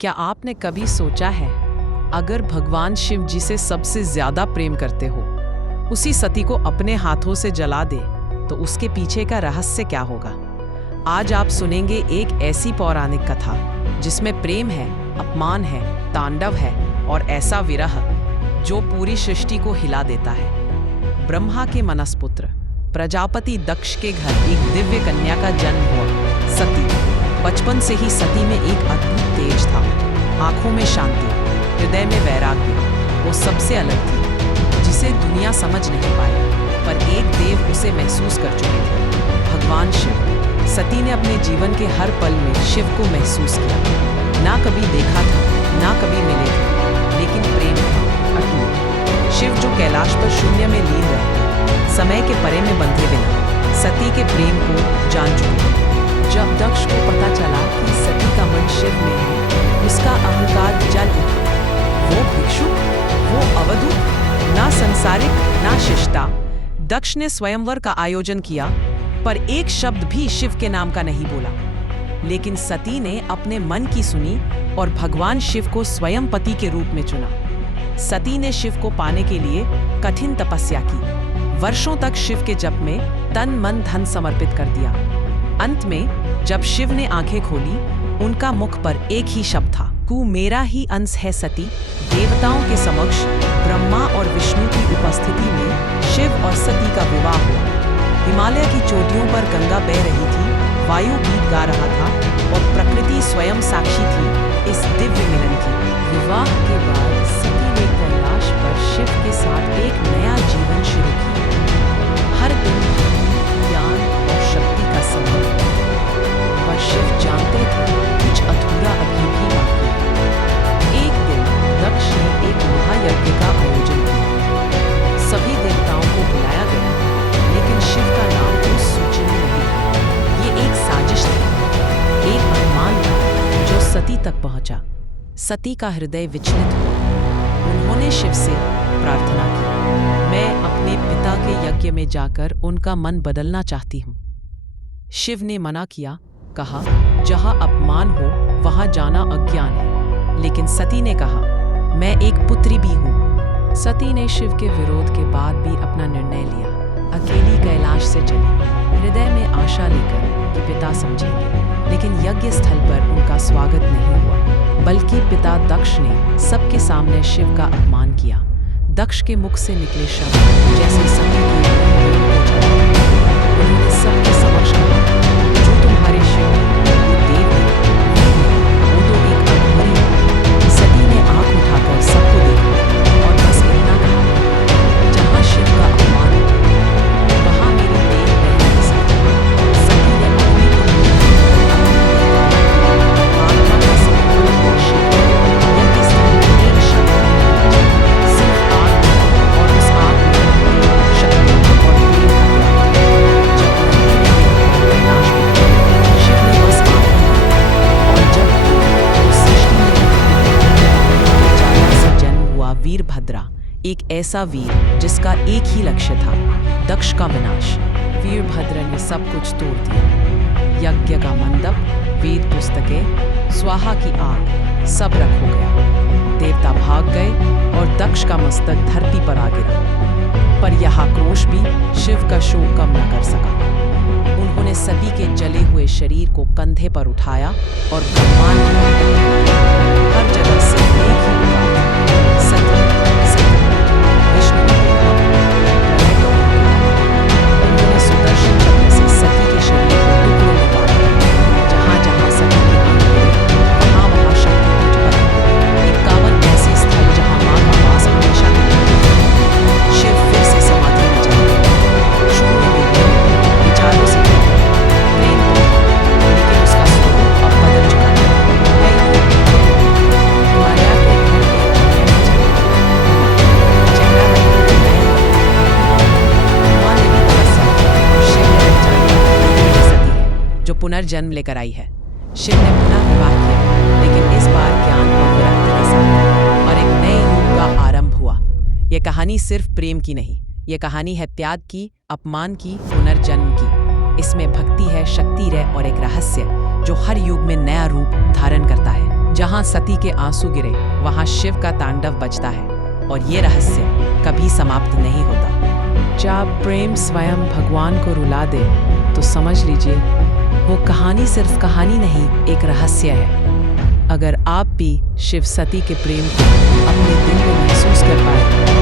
क्या आपने कभी सोचा है, अगर भगवान शिव जिसे सबसे ज्यादा प्रेम करते हो उसी सती को अपने हाथों से जला दे तो उसके पीछे का रहस्य क्या होगा? आज आप सुनेंगे एक ऐसी पौराणिक कथा जिसमें प्रेम है, अपमान है, तांडव है और ऐसा विरह जो पूरी सृष्टि को हिला देता है। ब्रह्मा के मनसपुत्र प्रजापति दक्ष के घर एक दिव्य कन्या का जन्म हुआ, सती। बचपन से ही सती में एक अद्भुत तेज था, आंखों में शांति, हृदय में वैराग्य। वो सबसे अलग थी, जिसे दुनिया समझ नहीं पाई, पर एक देव उसे महसूस कर चुके थे, भगवान शिव। सती ने अपने जीवन के हर पल में शिव को महसूस किया। ना कभी देखा था, ना कभी मिले थे, लेकिन प्रेम था अटूट। शिव जो कैलाश पर शून्य में लीन रहे, समय के परे में बंधे बिना सती के प्रेम को जान चुके। जब दक्ष को पता चला कि सती का मन शिव में है, उसका अहंकार जल उठा। वो भिक्षुक, वो अवधूत, ना संसारिक ना शिष्टा। दक्ष ने स्वयंवर का आयोजन किया, पर एक शब्द भी शिव के नाम का नहीं बोला। लेकिन सती ने अपने मन की सुनी और भगवान शिव को स्वयं पति के रूप में चुना। सती ने शिव को पाने के लिए कठिन तपस्या की, वर्षों तक शिव के जप में तन मन धन समर्पित कर दिया। अंत में जब शिव ने आंखें खोली, उनका मुख पर एक ही शब्द था, तू मेरा ही अंश है सती। देवताओं के समक्ष ब्रह्मा और विष्णु की उपस्थिति में शिव और सती का विवाह हुआ। हिमालय की चोटियों पर गंगा बह रही थी, वायु गीत गा रहा था और प्रकृति स्वयं साक्षी थी इस दिव्य मिलन की। विवाह के बाद सती ने कैलाश पर शिव के साथ एक नया जीवन शुरू किया। हर दिन ज्ञान और शक्ति का संबंध, पर शिव जानते थे कुछ अधूरा अभी भी बाकी है। एक दिन दक्ष ने एक महायज्ञ का आयोजन किया। सभी देवताओं को बुलाया गया, लेकिन शिव का नाम उस सूची में नहीं था। ये एक साजिश थी, एक अनुमान था जो सती तक पहुंचा। सती का हृदय विचलित हुआ। उन्होंने शिव से प्रार्थना की, मैं अपने पिता के यज्ञ में जाकर उनका मन बदलना चाहती हूँ। शिव ने मना किया, कहा, जहाँ अपमान हो वहाँ जाना अज्ञान है। लेकिन सती ने कहा, मैं एक पुत्री भी हूँ। सती ने शिव के विरोध के बाद भी अपना निर्णय लिया। अकेली कैलाश से चली, हृदय में आशा लेकर कि पिता समझेंगे। लेकिन यज्ञ स्थल पर उनका स्वागत नहीं हुआ, बल्कि पिता दक्ष ने सबके सामने शिव का अपमान किया। दक्ष के मुख से निकले शब्द जैसे सती की उन्होंने सबके समक्ष कहा, जो तुम्हारे शिव वो देव नहीं, वो तो एक अधूरी है। सती ने आंख उठाकर सबको देखा और बस इतना कहा, जहाँ शिव का अपमान वहाँ मेरी देव रह नहीं सकती। सती ने अपनी आत्मा का समर्पण किया शिव। यज्ञ स्थल में एक शब्द नहीं, सिर्फ आग और उस आग में शक्ति और प्रेम का त्याग। जब नदी ने देखा कैलाश में, शिव ने बस आंख और जब उस सृष्टि में ज्वाला से जन्म हुआ वीरभद्रा, एक ऐसा वीर जिसका एक ही लक्ष्य था, दक्ष का विनाश। वीरभद्र ने सब कुछ तोड़ दिया। यज्ञ का मंडप, वेद पुस्तकें, स्वाहा की आग, सब रख हो गया। देवता भाग गए और दक्ष का मस्तक धरती पर आ गिरा। पर यह आक्रोश भी शिव का शोक कम न कर सका। उन्होंने सती के जले हुए शरीर को कंधे पर उठाया और ब्रह्मांड में हर जगह से एक ही पुकार, सती सती। विष्णु ने देखा, प्रलय का हो गया। उन्होंने सुदर्शन चक्र से सती के शरीर को टुकड़ों में काट दिया। जहाँ जहाँ सती के अंग गिरे, वहाँ वहाँ शक्ति टूट पड़ी। 51 ऐसे स्थल जहाँ माँ का वास हमेशा दिखता। शिव फिर से समाधि में चले गए, शून्य में गए, विचारों से गए, प्रेम को, लेकिन उसका स्वरूप अब बदल चुका है। हिमालय के घर में चेहरा नहीं नयन माँ ने भी तपस्या की और शिव ने पहचाना ये सती है जो पुनर्जन्म लेकर आई है। शिव ने पुनः विवाह किया, लेकिन इस बार ज्ञान और विरक्ति के साथ, और एक नए युग का आरंभ हुआ। ये कहानी सिर्फ प्रेम की नहीं, ये कहानी है त्याग की, अपमान की, पुनर्जन्म की। इसमें भक्ति है, शक्ति है और एक रहस्य जो हर युग में नया रूप धारण करता है। जहां सती के आंसू गिरे वहां शिव का तांडव बजता है और ये रहस्य कभी समाप्त नहीं होता। जब प्रेम स्वयं भगवान को रुला दे तो समझ लीजिए वो कहानी सिर्फ कहानी नहीं, एक रहस्य है। अगर आप भी शिव सती के प्रेम को अपने दिल में महसूस कर पाए